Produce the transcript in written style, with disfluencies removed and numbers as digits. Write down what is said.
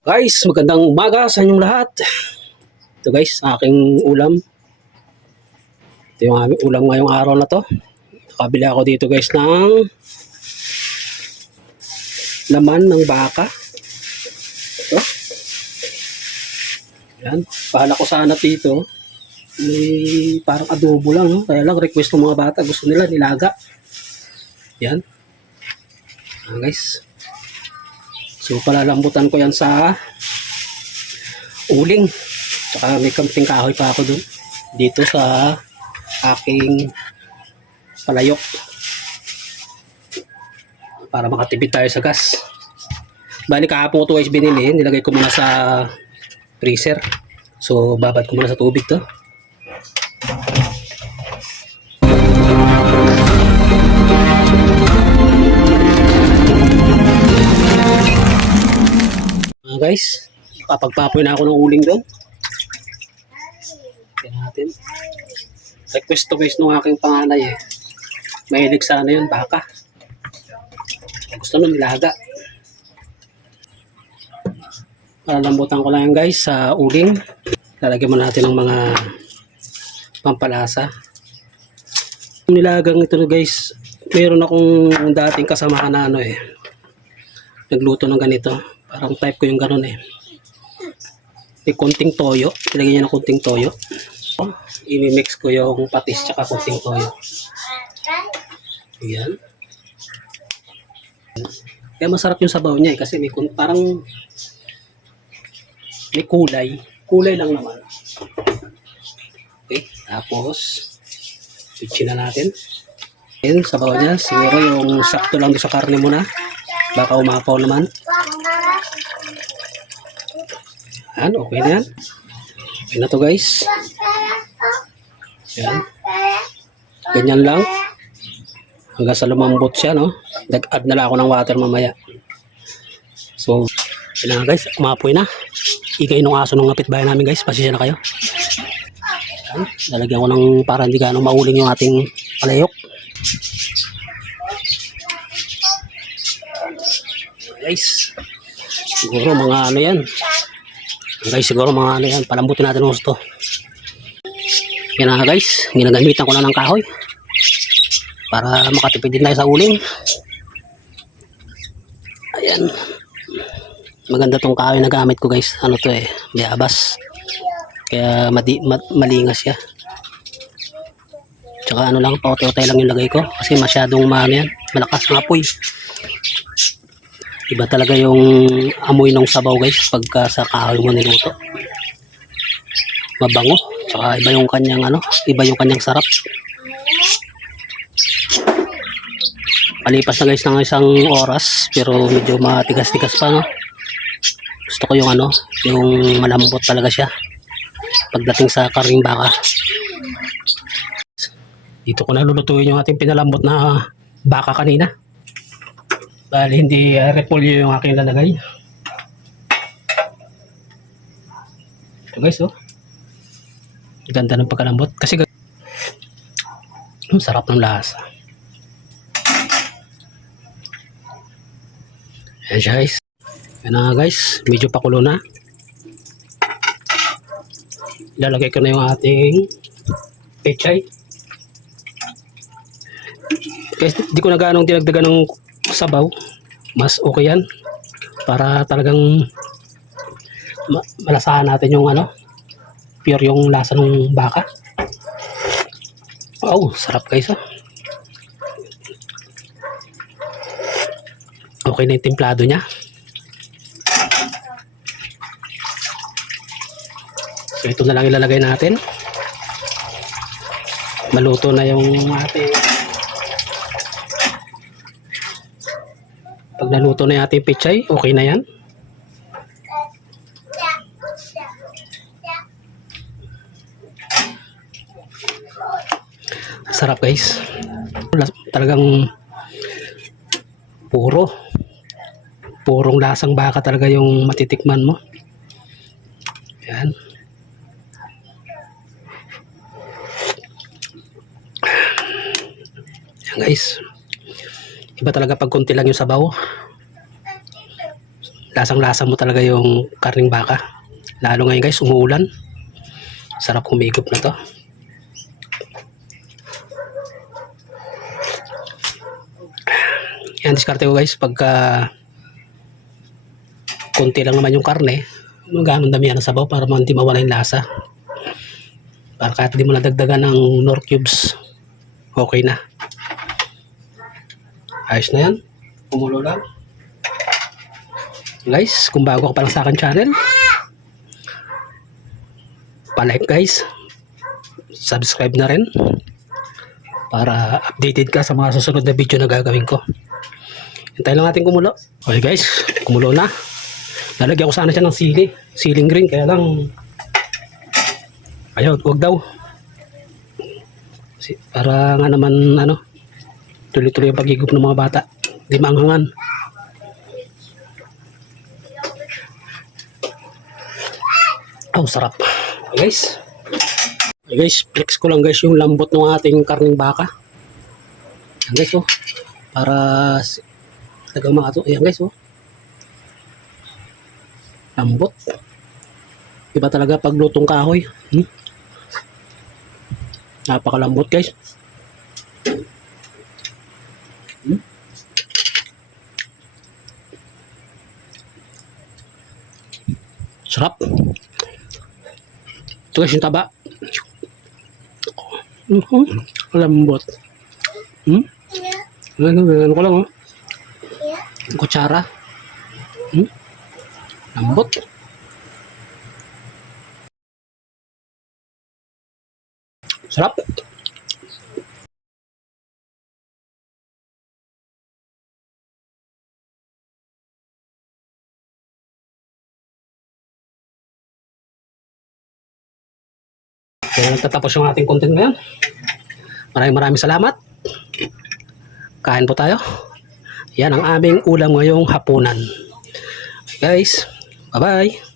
Guys, magandang umaga sa inyong lahat. Ito guys, aking ulam. Ito yung aming ulam ngayong araw na to. Nakabili ako dito guys ng laman ng baka. Ito. Yan. Bahala ko sana dito. Parang adobo lang. No? Kaya lang request ng mga bata. Gusto nila nilaga. Yan. Guys. So palalambutan ko yan sa uling. Saka may kamping kahoy pa ako dun. Dito sa aking palayok. Para makatipid tayo sa gas. Bali kahapon ko ito guys binili. Nilagay ko muna sa freezer. So babad ko muna sa tubig to. Guys, kapagpapoy na ako ng uling doon. Tignan natin. Request to guys ng aking panganay eh. Mahilig sa ano yun, baka. Gusto nun nilaga. Palalambutan ko lang yan guys sa uling. Lalagyan mo natin ng mga pampalasa. Nilagang ito guys, meron akong dating kasama na ano eh. Nagluto ng ganito. Parang type ko yung ganun eh. May konting toyo. Ilagay niya ng konting toyo. I-mix ko yung patis tsaka konting toyo. Ayan. Kaya masarap yung sabaw niya eh. Kasi may parang may kulay. Kulay lang naman. Okay. Tapos pitchin na natin. Ayan, sabaw niya. Siguro yung sakto lang doon sa karne mo na. Baka umapaw naman. Yan, okay na yan. Okay na to guys. Yan. Ganyan lang. Hanggang sa lumambot siya, no? Nag-add na lang ako ng water mamaya. So, yan na guys. Umapoy na. Ikay nung aso ng kapitbahay namin guys. Pasensya na kayo. Yan. Lalagyan ko ng para hindi ganong mauling yung ating palayok. Guys. Siguro mga ano yan. Guys, siguro mga ano yan, palambutin natin ng gusto. Yan na guys, ginagamitan ko na ng kahoy para makatipid din tayo sa uling. Ayan. Maganda tong kahoy na gamit ko guys. Ano to eh, bayabas. Kaya malingas siya. Tsaka ano lang, pautay-utay lang yung lagay ko. Kasi masyadong yan, malakas ng apoy. Iba talaga yung amoy ng sabaw guys pagka sa kahoy mo niluto. Mabango. Tsaka iba yung kanyang iba yung kanyang sarap. Palipas na guys ng isang oras pero medyo matigas-tigas pa no. Gusto ko yung yung malambot talaga siya pagdating sa karing baka. Dito ko na lulutuin yung ating pinalambot na baka kanina. Bali hindi repolyo yung aking lalagay. Ito guys oh. Ganda ng pagkalambot kasi sarap ng lasa. Ayan siya guys. Yan na guys, medyo pakulo na. Ilalagay ko na yung ating pechay. Guys, di ko na ganong dinagdagan ng sabaw. Mas okay yan para talagang malasahan natin yung pure yung lasa ng baka. Wow, sarap guys oh. Okay na yung templado nya. So ito na lang ilalagay natin. Maluto na yung ating pag naluto na yung ating pechay, okay na yan. Sarap guys. Talagang purong lasang baka talaga yung matitikman mo. Yan. Yan guys. Iba talaga pag konti lang yung sabaw. lasang-lasa mo talaga yung karning baka. Lalo ngayon guys, umuulan. Sarap humigop na to. Yan, diskarte ko guys, pagka konti lang naman yung karne, ganun dami ng sabaw para hindi mawala yung lasa. Para kahit di mo nadagdagan ng Knorr cubes, okay na. Ayos na yan. Kumulo lang. Guys, kung bago ka pa lang sa akin channel, pa-like guys, subscribe na rin para updated ka sa mga susunod na video na gagawin ko. Hintayin lang natin kumulo. Okay guys, kumulo na. Lalagyan ko sana siya ng siling green, kaya lang ayaw, huwag daw. Para nga naman tuloy-tuloy ang pagigop ng mga bata, di maanghangan. Oh, sarap. Okay guys, flex ko lang guys yung lambot ng ating karning baka. Ayan guys, oh, para talagang mga to. Ayan guys, oh, lambot. Iba talaga pag lutong kahoy. Napakalambot guys. Sarap. Ito guys yung taba. Lambot. Ano ko lang, oh. Kutsara. Lambot. Sarap. Kaya nagtatapos yung ating content ngayon. Maraming salamat. Kain po tayo. Yan ang aming ulam ngayong hapunan. Guys, bye-bye.